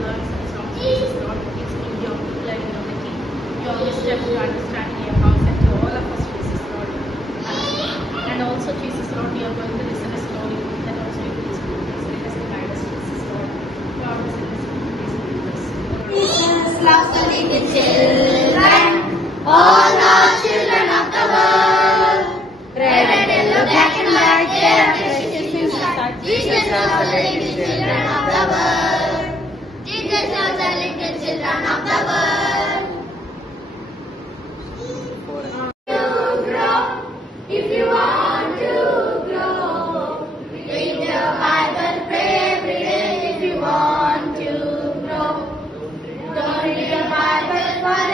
learn some songs. Jesus Lord gives me your learning ability, your wisdom to understand your house and to all of us, Jesus Lord. And also, Jesus Lord, we are going to listen a story that also you will speak us. Let us guide us, Jesus Lord. God is in this place. Jesus loves the little children, all are children of the world. Red and yellow, black and white, they are precious inside. Jesus loves the little children of the world. Jesus loves the little children of the world. If you want to grow, read the Bible, pray every day. If you want to grow, don't read the Bible for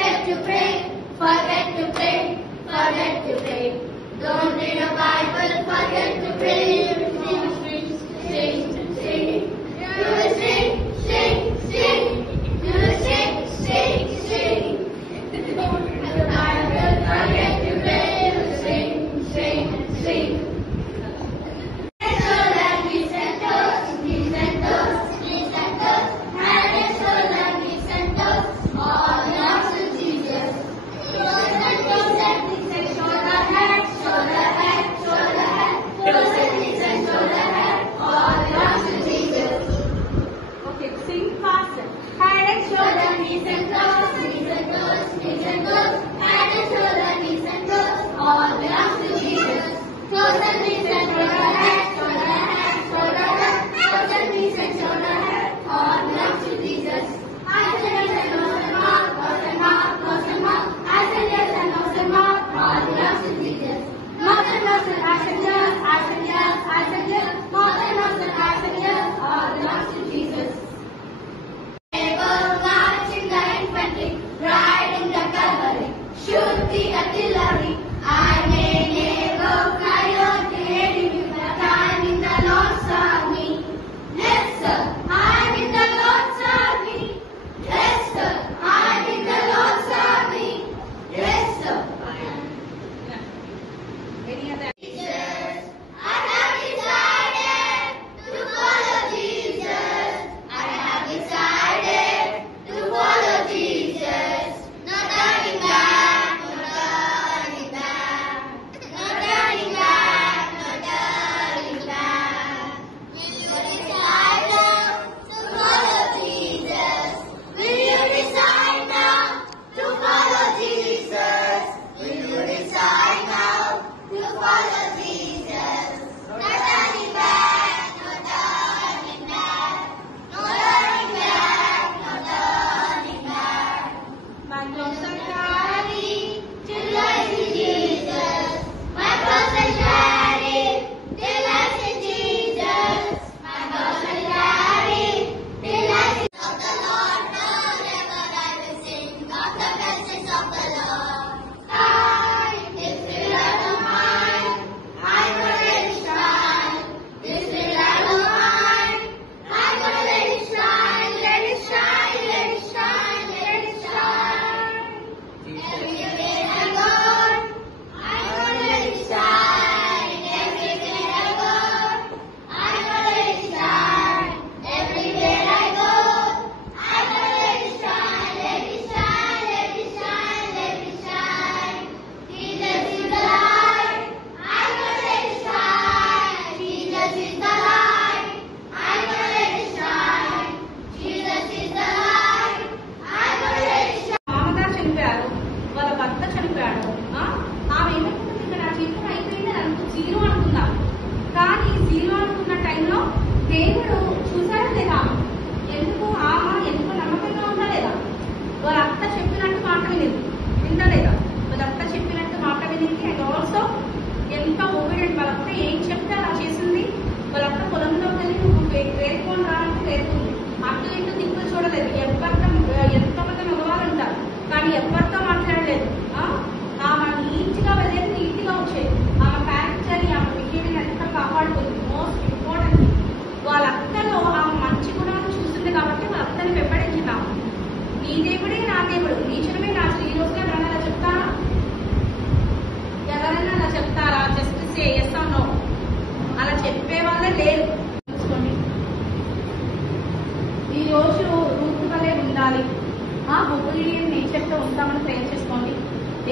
obedient నేచర్తో ఉంటామని prayer చేసుకోండి.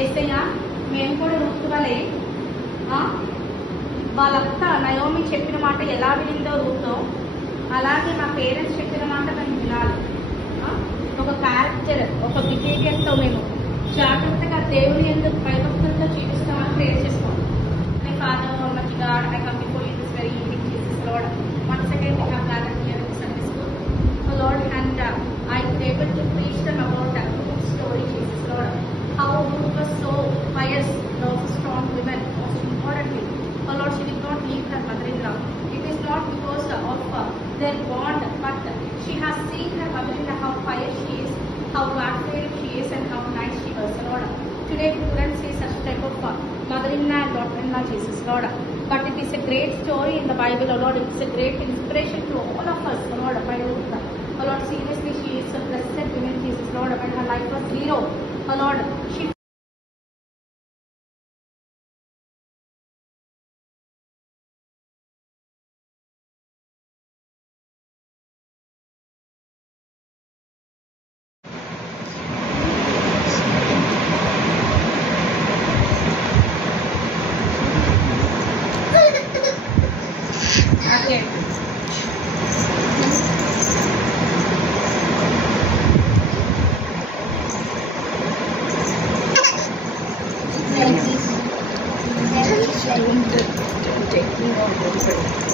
ఏసయ్యా మేము కూడా Ruth వలె వాళ్ళక్క Naomi చెప్పిన మాట ఎలా వినిందో రూతో, అలాగే మా పేరెంట్స్ చెప్పిన మాట మేము వినాలి. ఒక క్యారెక్టర్, ఒక బిహేవియర్తో మేము జాగ్రత్తగా దేవుని ఎందుకు భయభక్తులతో జీవిస్తామని ప్రేర్ చేసుకోండి. Father, Almighty God, I come before you this very evening, Jesus, Lord. Once again, we have gathered here in Sunday school, oh Lord, and I was able to preach them about that Ruth story, Jesus, Lord. How Ruth was so pious, was a strong woman, most importantly. Oh Lord, she did not leave her mother-in-law. It is not because of their bond, but she has seen her mother-in-law how pious she is, how God-fearing she is, and how nice she was, Lord. Today we couldn't see such type of mother-in-law and daughter-in-law, Jesus, Lord. But it is a great story in the Bible, oh Lord. It is a great inspiration to all of us, oh Lord. Oh Lord, seriously, she is a blessed woman, Jesus, Lord. When her life was zero, oh Lord, she Don't take me on.